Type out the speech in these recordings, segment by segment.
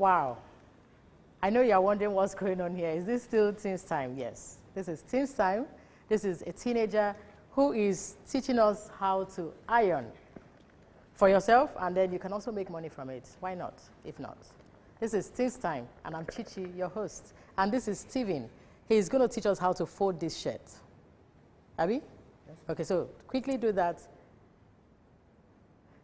Wow. I know you're wondering what's going on here. Is this still Teens Time? Yes. This is Teens Time. This is a teenager who is teaching us how to iron for yourself, and then you can also make money from it. Why not, if not? This is Teens Time, and I'm Chichi, your host. And this is Steven. He's going to teach us how to fold this shirt. Abby? Yes. Okay, so quickly do that.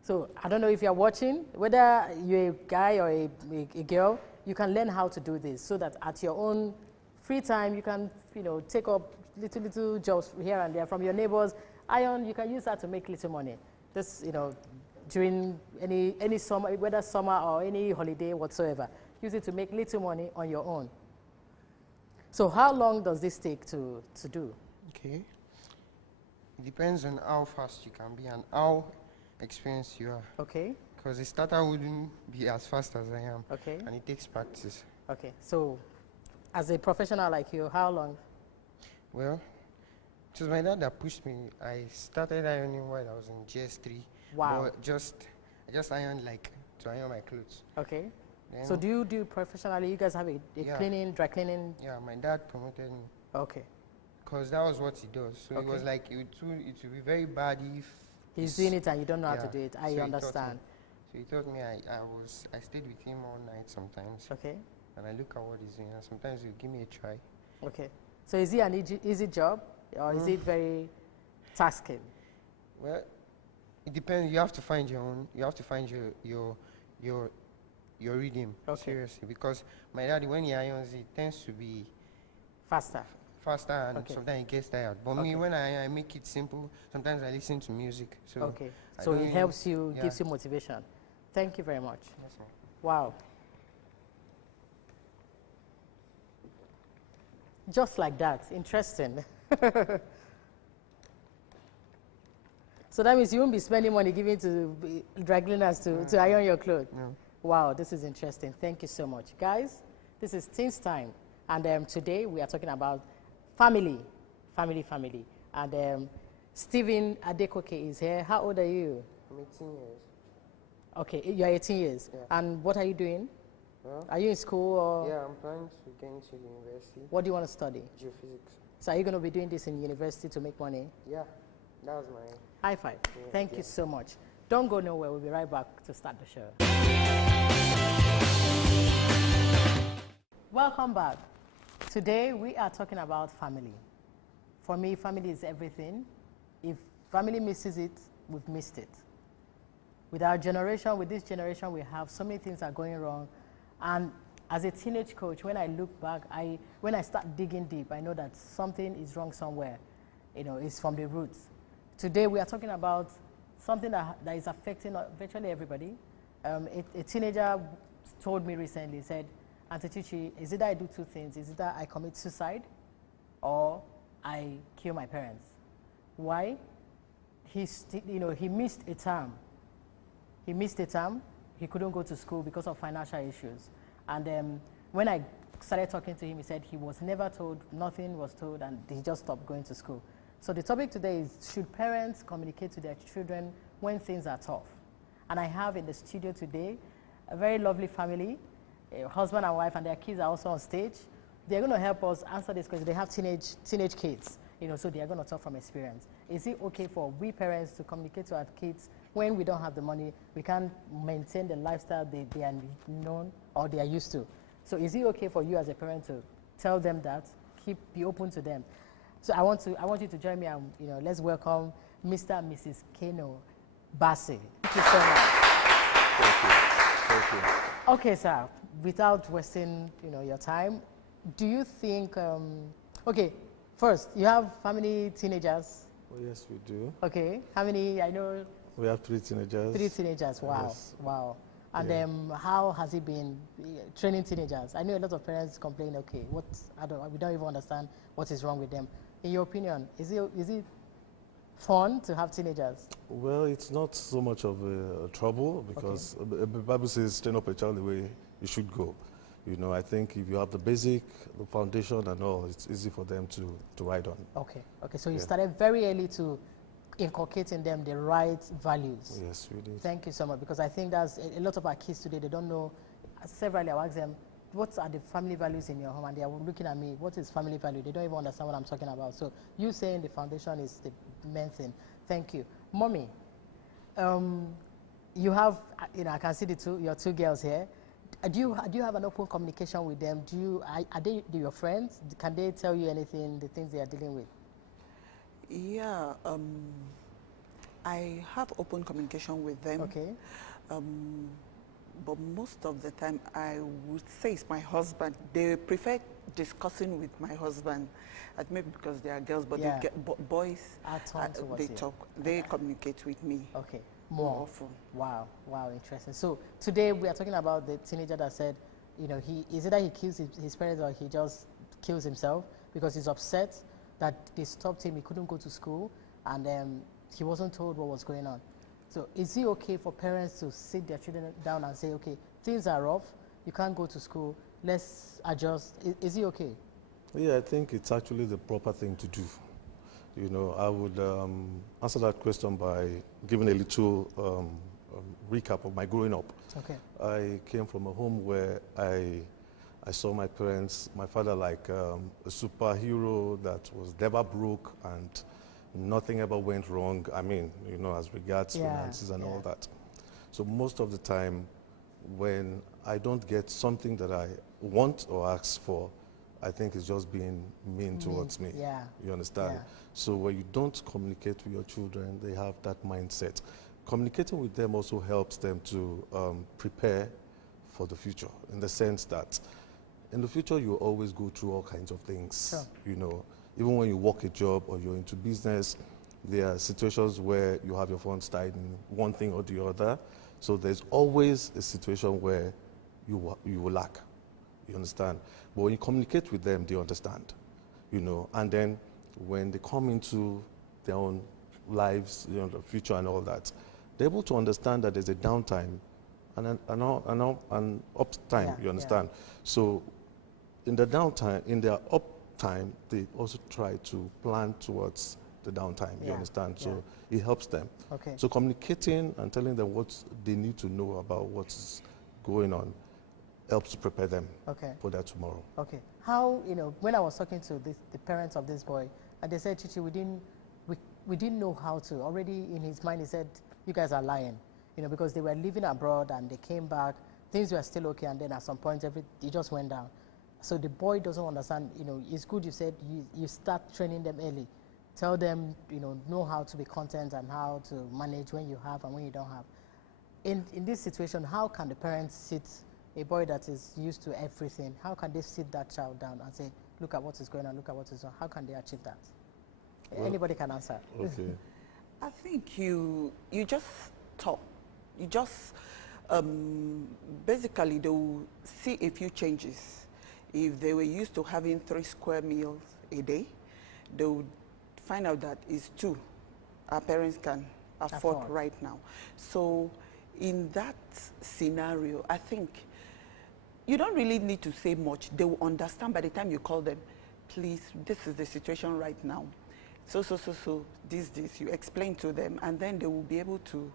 So I don't know if you're watching, whether you're a guy or a girl, you can learn how to do this so that at your own free time, you can, take up little jobs here and there from your neighbors. Iron, you can use that to make little money. This, during any summer, whether summer or any holiday whatsoever, use it to make little money on your own. So how long does this take to do? Okay. It depends on how fast you can be and how experienced you are. Okay. Because a starter wouldn't be as fast as I am. Okay. And it takes practice. Okay. So as a professional like you, how long? Well, it was my dad that pushed me. I started ironing while I was in GS3. Wow. But I just ironed to iron my clothes. Okay. Then So do you do professionally? You guys have a cleaning, dry cleaning? Yeah, my dad promoted me. Okay. Because that was what he does. So it was like, it would be very bad if he's doing it and you don't know how to do it. I So understand. he taught me, I stayed with him all night sometimes. Okay. And I look at what he's doing, and sometimes he'll give me a try. Okay. So is it an easy job, or is it very tasking? Well, it depends. You have to find your own. You have to find your rhythm. Okay. Seriously, because my dad, when he irons, it tends to be Faster. and sometimes he gets tired. But me, when I make it simple, sometimes I listen to music. So Okay. So it helps you, gives you motivation. Thank you very much. Yes, sir. Wow. Just like that. Interesting. So that means you won't be spending money giving to dry cleaners to iron your clothes. No. Wow, this is interesting. Thank you so much. Guys, this is Teens Time. And today we are talking about family. And Stephen Adekoke is here. How old are you? I'm 18 years. Okay, you're 18 years. Yeah. And what are you doing? Well, Are you in school or? yeah, I'm planning to get into the university. What do you want to study? Geophysics. So are you going to be doing this in university to make money? Yeah, that was my... High five. Yeah, Thank you so much. Don't go nowhere. We'll be right back to start the show. Welcome back. Today we are talking about family. For me, family is everything. If family misses it, we've missed it. With our generation, with this generation, we have so many things are going wrong. And as a teenage coach, when I look back, when I start digging deep, I know that something is wrong somewhere. It's from the roots. Today we are talking about something that is affecting virtually everybody. A teenager told me recently, said, Auntie Chichi, is it that I do two things? Is it that I commit suicide or I kill my parents? Why? He missed a term. He missed a term. He couldn't go to school because of financial issues. And when I started talking to him, he said he was never told, nothing was told, and he just stopped going to school. So the topic today is, should parents communicate to their children when things are tough? And I have in the studio today a very lovely family, a husband and wife, and their kids are also on stage. They're going to help us answer this question. They have teenage kids, so they are going to talk from experience. Is it okay for we parents to communicate to our kids when we don't have the money, we can't maintain the lifestyle they are known or they are used to? So is it okay for you as a parent to tell them that, be open to them? So I want you to join me and let's welcome Mr. and Mrs. Keno Bassey. Thank you so much. Thank you. Okay, sir. Without wasting your time, do you think? Okay, first you have family teenagers. Oh, yes, we do. Okay, how many? I know. We have 3 teenagers. 3 teenagers. Wow, Yes. wow. And how has it been training teenagers? I know a lot of parents complain. Okay, we don't even understand what is wrong with them. In your opinion, is it fun to have teenagers? Well, it's not so much of a trouble because the Bible says, train up a child the way you should go. I think if you have the basic, the foundation and all, it's easy for them to ride on. Okay, so you started very early to inculcate in them the right values. Yes, we did. Thank you so much, because I think that's a lot of our kids today, they don't know severally I ask them, what are the family values in your home? And they are looking at me, what is family value? They don't even understand what I'm talking about. So you saying the foundation is the main thing. Thank you. Mommy, you have, I can see your two girls here. Do you have an open communication with them? Are they your friends? Can they tell you anything, the things they are dealing with? Yeah, I have open communication with them. Okay. But most of the time, I would say it's my husband. They prefer discussing with my husband, maybe because they are girls, but yeah. Boys, they talk, they communicate with me. Okay. More often. Wow, interesting. So today we are talking about the teenager that said, either he kills his parents or he just kills himself because he's upset that they stopped him. He couldn't go to school, and he wasn't told what was going on. So is it okay for parents to sit their children down and say, okay, things are rough, you can't go to school, let's adjust? Is it okay? Yeah, I think it's actually the proper thing to do. I would answer that question by giving a little recap of my growing up. Okay. I came from a home where I saw my parents, my father like a superhero that was never broke and nothing ever went wrong. I mean, as regards finances and all that. So most of the time, when I don't get something that I want or ask for, I think it's just being mean towards me. Yeah. You understand? Yeah. So when you don't communicate with your children, they have that mindset. Communicating with them also helps them to prepare for the future, in the sense that in the future you always go through all kinds of things. Sure. Even when you work a job or you're into business, there are situations where you have your funds tied in one thing or the other. So there's always a situation where you will lack. You understand? But when you communicate with them, they understand. And then when they come into their own lives, the future and all that, they're able to understand that there's a downtime and an up time. You understand? Yeah. So in the downtime, in their up time, they also try to plan towards the downtime. You understand? So it helps them. Okay. So communicating and telling them what they need to know about what's going on helps to prepare them for their tomorrow. Okay. How, when I was talking to the parents of this boy, and they said, Chichi, we didn't know how to. Already in his mind, he said, you guys are lying, because they were living abroad and they came back, things were still okay, and then at some point, it just went down. So the boy doesn't understand, it's good you said you start training them early. Tell them, know how to be content and how to manage when you have and when you don't have. In this situation, how can the parents sit a boy that is used to everything, how can they sit that child down and say, look at what is going on, look at what is on, how can they achieve that? Well, anybody can answer. Okay. I think you just talk. You just, basically they will see a few changes. If they were used to having 3 square meals a day, they would find out that it's 2 our parents can afford right now. So in that scenario, I think you don't really need to say much. They will understand by the time you call them, please, this is the situation right now. So, this, you explain to them, and then they will be able to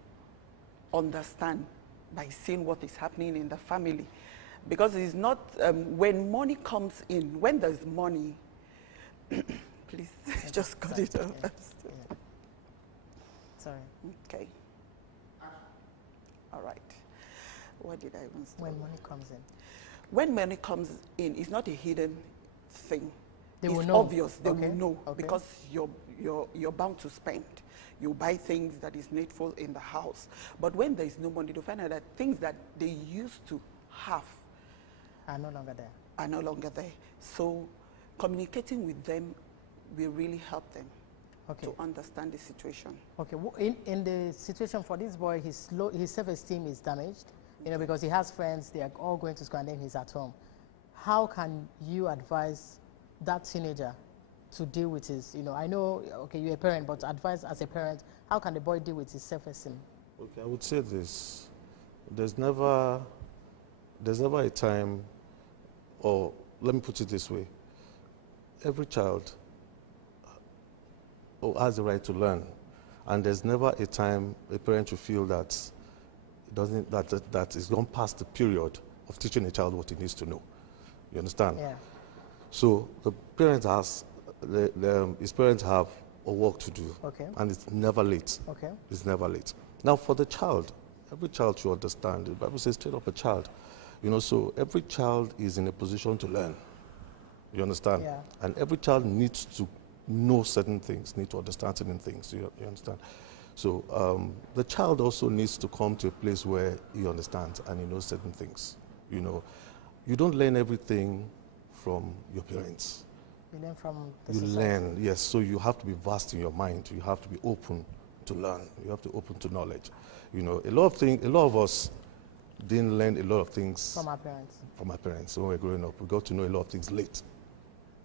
understand by seeing what is happening in the family. Because it's not, when money comes in, when there's money, please, just cut it off. Yeah. Sorry. Okay. All right. What did I want to say? When money comes in. When money comes in, it's not a hidden thing. It's obvious. They will know because you're bound to spend. You buy things that is needful in the house. But when there is no money, you find out that things that they used to have are no longer there. So communicating with them will really help them to understand the situation. Okay. In the situation for this boy, his self-esteem is damaged. Because he has friends, they are all going to school and then he's at home. How can you advise that teenager to deal with his, I know, you're a parent, but advise as a parent, how can the boy deal with his self-esteem? Okay, I would say this. There's never a time, or let me put it this way. Every child has the right to learn. And there's never a time a parent should feel that that is gone past the period of teaching a child what he needs to know. You understand? Yeah. So the parents his parents have a work to do. Okay. And it's never late. Okay. It's never late. Now for the child, every child should understand. The Bible says, train up a child. You know, so every child is in a position to learn. You understand? Yeah. And every child needs to know certain things, need to understand certain things. You understand? So the child also needs to come to a place where he understands and he knows certain things. You know, you don't learn everything from your parents. You learn from the You society. learn, yes. So you have to be vast in your mind. You have to be open to learn. You have to be open to knowledge. You know, a lot of us didn't learn a lot of things From our parents. from our parents when we were growing up. We got to know a lot of things late.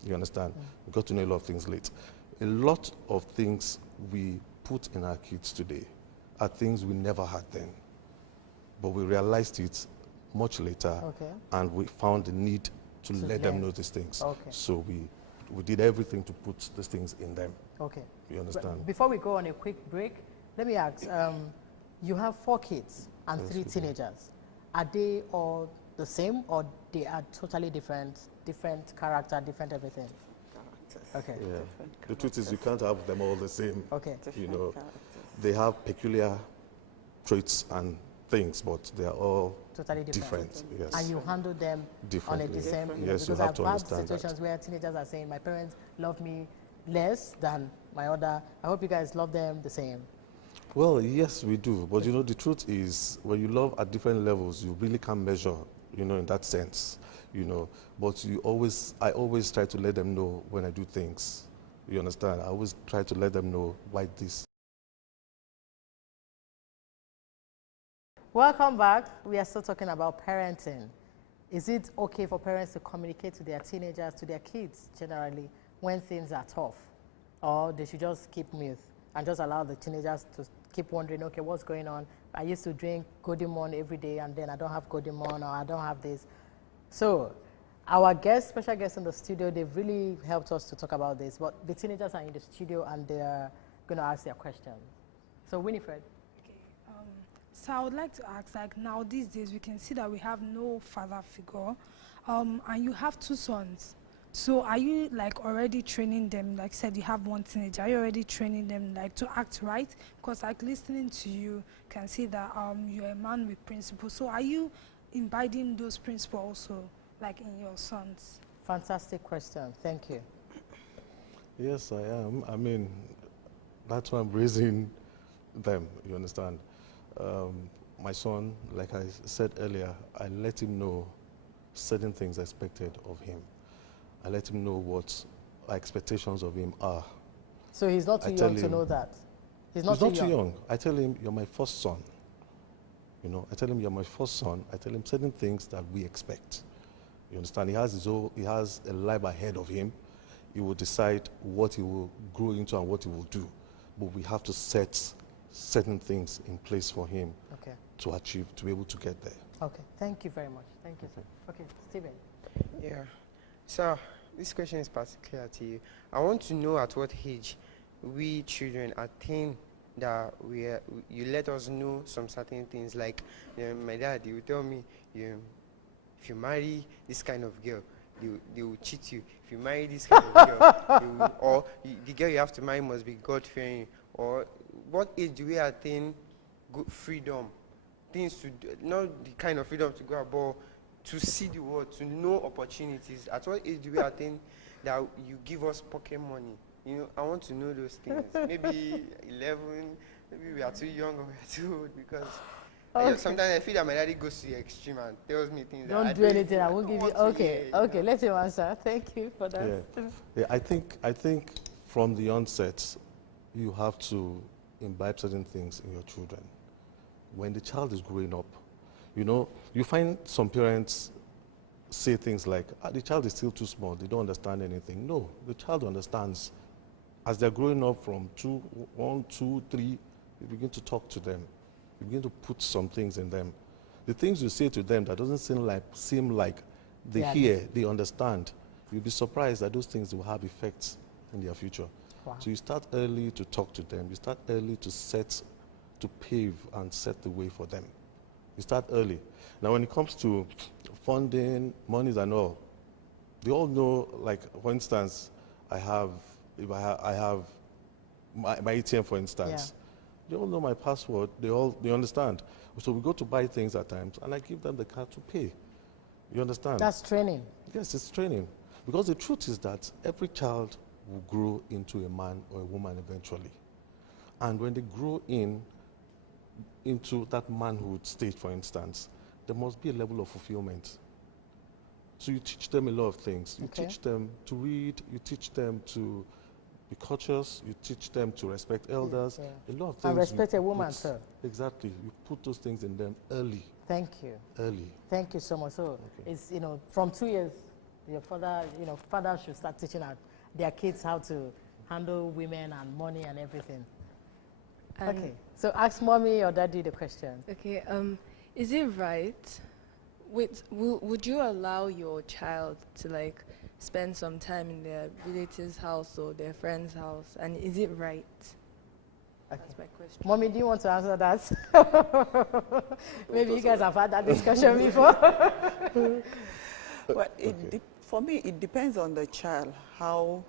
You understand? We got to know a lot of things late. A lot of things we put in our kids today are things we never had then. But we realized it much later, Okay. and we found the need to let them learn. know these things. Okay. So we did everything to put these things in them. Okay. You understand? Before we go on a quick break, let me ask, you have 4 kids and Yes, 3 we do. teenagers. Are they all the same, or they are totally different character, different everything? Characters. Okay. Yeah. Different The truth is, you characters. can't have them all the same. Okay. Different know, characters. They have peculiar traits and things, but they are all Totally different. different. Yes. And you handle them on a Differently. decent, Different. Yes, you because have I've to had understand that. situations where teenagers are saying, my parents love me less than my other. I hope you guys love them the same. Well, yes, we do. But you know, the truth is, when you love at different levels, you really can't measure, you know, in that sense, you know. But I always try to let them know when I do things. You understand? I always try to let them know why this. Welcome back. We are still talking about parenting. Is it okay for parents to communicate to their teenagers, to their kids generally, when things are tough? Or they should just keep mute and just allow the teenagers to keep wondering, okay, what's going on? I used to drink Godimon every day, and then I don't have Godimon, or I don't have this. So our special guests in the studio, they've really helped us to talk about this. But the teenagers are in the studio and they're going to ask their questions. So Winifred. So I would like to ask, like now these days we can see that we have no father figure, and you have 2 sons. So are you like already training them? Like said, you have 1 teenager. Are you already training them like to act right? Because like listening to you can see that you're a man with principles. So are you imbibing those principles also, like in your sons? Fantastic question. Thank you. Yes, I am. I mean, that's why I'm raising them, you understand? My son, like I said earlier, I let him know certain things expected of him. I let him know what our expectations of him are. So he's not too young to know that? He's not too young. I tell him, you're my first son. You know, I tell him, you're my first son. I tell him certain things that we expect. You understand? He has a life ahead of him. He will decide what he will grow into and what he will do. But we have to set certain things in place for him to achieve, to be able to get there. Okay, thank you very much. Thank you, sir. Okay, Stephen. Yeah. So, this question is particular to you. I want to know at what age we children attain that you let us know some certain things. Like, my dad, he would tell me, if you marry this kind of girl, they will cheat you. If you marry this kind of girl, the girl you have to marry must be God-fearing. Or what age do we attain good freedom? Things to do, not the kind of freedom to go about, to see the world, to know opportunities. At what age do we attain that you give us pocket money? You know, I want to know those things. Maybe 11, maybe we are too young or we are too old, because sometimes I feel that my daddy goes to the extreme and tells me things Don't that do anything, I won't give you. Okay, know. let him answer. Thank you for that. Yeah, I think from the onset, you have to imbibe certain things in your children. When the child is growing up, you know, you find some parents say things like, the child is still too small, they don't understand anything. No, the child understands. As they're growing up from 1, 2, 3, you begin to talk to them. You begin to put some things in them. The things you say to them that doesn't seem like they hear, they understand. You'll be surprised that those things will have effects in their future. Wow. So you start early to talk to them. You start early to pave and set the way for them. You start early. Now, when it comes to funding, monies and all, they all know, like, for instance, I have my ATM, for instance. They all know my password. They understand. So we go to buy things at times, and I give them the card to pay. You understand? That's training. Yes, it's training. Because the truth is that every child will grow into a man or a woman eventually. And when they grow into that manhood stage, for instance, there must be a level of fulfillment. So you teach them a lot of things. You teach them to read, you teach them to be courteous, you teach them to respect elders. A lot of things. And respect a woman, sir. Exactly. You put those things in them early. Thank you. Early. Thank you so much. So it's, from 2 years, your father, fathers should start teaching their kids how to handle women and money and everything. Okay. So ask mommy or daddy the question. Okay. Is it right? Would you allow your child to like spend some time in their relative's house or their friend's house? And is it right? Okay. That's my question. Mommy, do you want to answer that? Maybe you guys have had that discussion before. Well, for me, it depends on the child, how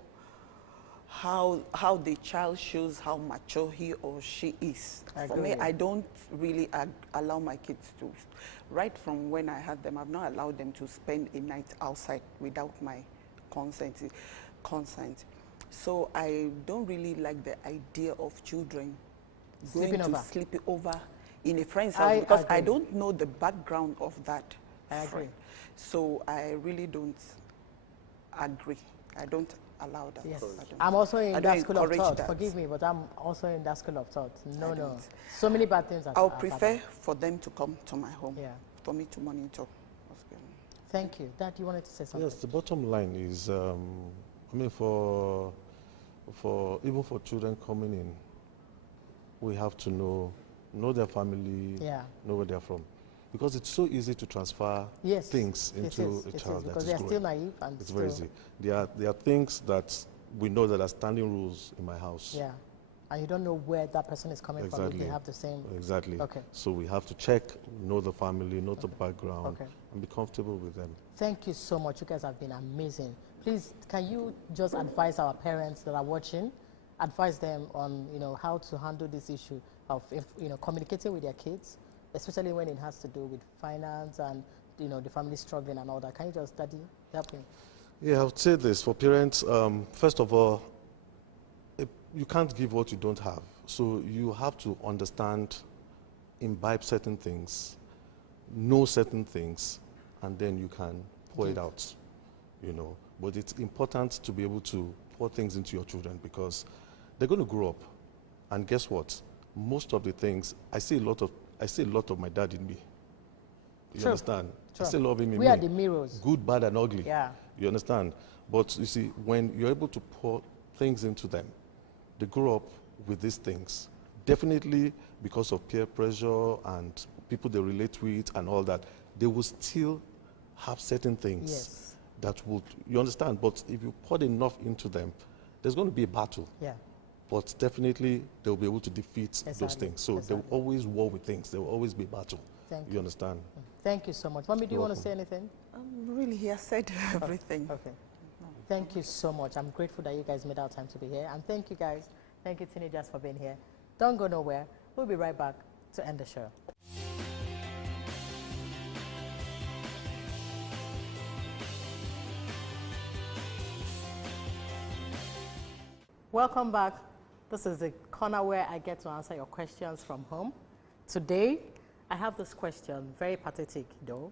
the child shows how mature he or she is. For me, I don't really allow my kids to. Right from when I had them, I've not allowed them to spend a night outside without my consent. So I don't really like the idea of children going to sleep over in a friend's house because I don't know the background of that friend. So I really don't agree. I don't allow that. Yes. I'm also in that school of thought. Forgive me, but I'm also in that school of thought. No. So many bad things. I'll prefer for them to come to my home for me to monitor what's going on. Thank you. Dad, you wanted to say something? Yes, the bottom line is, even for children coming in, we have to know their family, know where they're from. Because it's so easy to transfer things into a child that is growing. Because they're still naive. And it's very easy. There are things that we know that are standing rules in my house. Yeah. And you don't know where that person is coming from if they have the same. Exactly. Okay. So we have to check, know the family, know the background, and be comfortable with them. Thank you so much. You guys have been amazing. Please, can you just advise our parents that are watching, advise them on, how to handle this issue of, communicating with their kids, especially when it has to do with finance and, the family struggling and all that. Can you just, Daddy, help me? Yeah, I would say this. For parents, first of all, you can't give what you don't have. So you have to understand, imbibe certain things, know certain things, and then you can pour it out, But it's important to be able to pour things into your children because they're going to grow up. And guess what? Most of the things, I see a lot of my dad in me. You understand? I still love him in me. We are the mirrors. Good, bad, and ugly. Yeah. You understand? But you see, when you're able to pour things into them, they grow up with these things. Definitely because of peer pressure and people they relate with and all that, they will still have certain things that would, you understand? But if you pour enough into them, there's going to be a battle. Yeah. But definitely they'll be able to defeat those things. So they will always war with things. There will always be a battle. Thank you understand? Thank you so much. Mommy, do you want to say anything? Really, he has said everything. Okay. Thank you so much. I'm grateful that you guys made our time to be here. And thank you guys. Thank you, teenagers, for being here. Don't go nowhere. We'll be right back to end the show. Welcome back. This is the corner where I get to answer your questions from home. Today, I have this question, very pathetic though.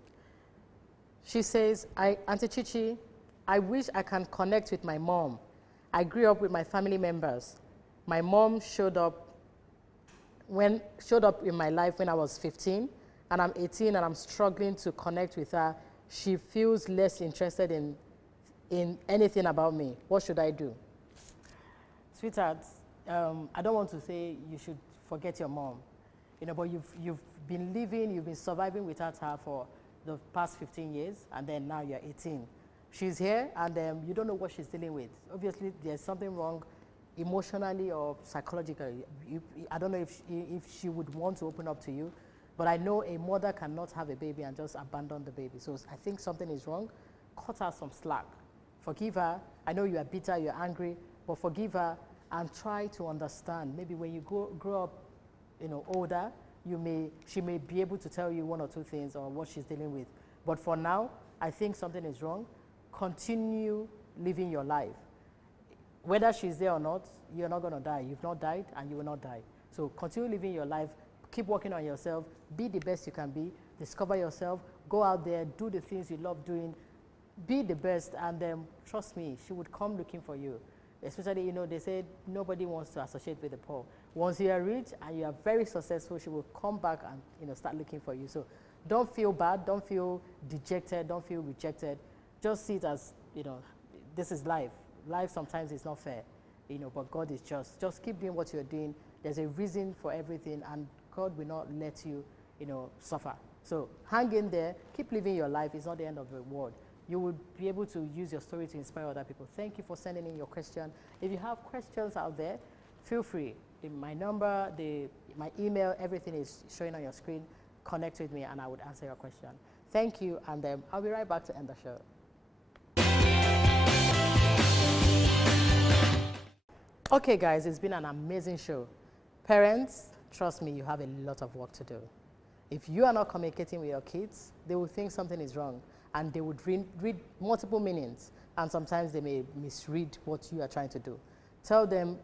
She says, Auntie Chichi, I wish I can connect with my mom. I grew up with my family members. My mom showed up in my life when I was 15, and I'm 18 and I'm struggling to connect with her. She feels less interested in anything about me. What should I do? Sweetheart, I don't want to say you should forget your mom, but you've been living, you've been surviving without her for the past 15 years, and then now you're 18. She's here, and you don't know what she's dealing with. Obviously, there's something wrong emotionally or psychologically. I don't know if she would want to open up to you, But I know a mother cannot have a baby and just abandon the baby. So I think something is wrong. Cut her some slack. Forgive her. I know you are bitter, you're angry, but forgive her and try to understand. Maybe when you grow up, older, she may be able to tell you one or two things or what she's dealing with. But for now, I think something is wrong. Continue living your life. Whether she's there or not, you're not going to die. You've not died and you will not die. So continue living your life. Keep working on yourself. Be the best you can be. Discover yourself. Go out there. Do the things you love doing. Be the best. And trust me, she would come looking for you. Especially, they say nobody wants to associate with the poor. Once you are rich and you are very successful, she will come back and start looking for you. So don't feel bad. Don't feel dejected. Don't feel rejected. Just see it as, this is life. Life sometimes is not fair, but God is just. Just keep doing what you're doing. There's a reason for everything, and God will not let you, suffer. So hang in there. Keep living your life. It's not the end of the world. You will be able to use your story to inspire other people. Thank you for sending in your question. If you have questions out there, feel free. My number, my email, everything is showing on your screen. Connect with me, and I would answer your question. Thank you, and I'll be right back to end the show. Okay, guys, it's been an amazing show. Parents, trust me, you have a lot of work to do. If you are not communicating with your kids, they will think something is wrong, and they would read multiple meanings, and sometimes they may misread what you are trying to do. Tell them,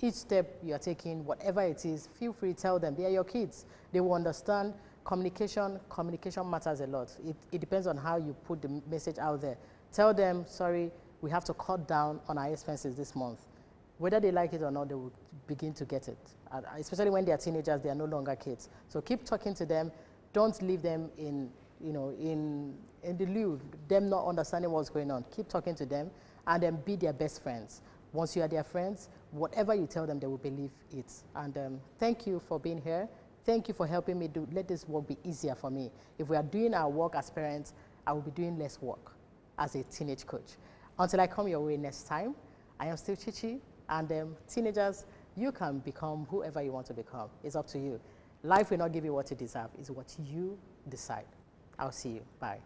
each step you are taking, whatever it is, feel free to tell them. They are your kids. They will understand. Communication matters a lot. It depends on how you put the message out there. Tell them, sorry, we have to cut down on our expenses this month. Whether they like it or not, they will begin to get it. Especially when they are teenagers, they are no longer kids. So keep talking to them. Don't leave them in the loop, them not understanding what's going on. Keep talking to them and then be their best friends. Once you are their friends, whatever you tell them, they will believe it. And thank you for being here. Thank you for helping me let this work be easier for me. If we are doing our work as parents, I will be doing less work as a teenage coach. Until I come your way next time, I am still Chichi. And teenagers, you can become whoever you want to become. It's up to you. Life will not give you what you deserve. It's what you decide. I'll see you. Bye.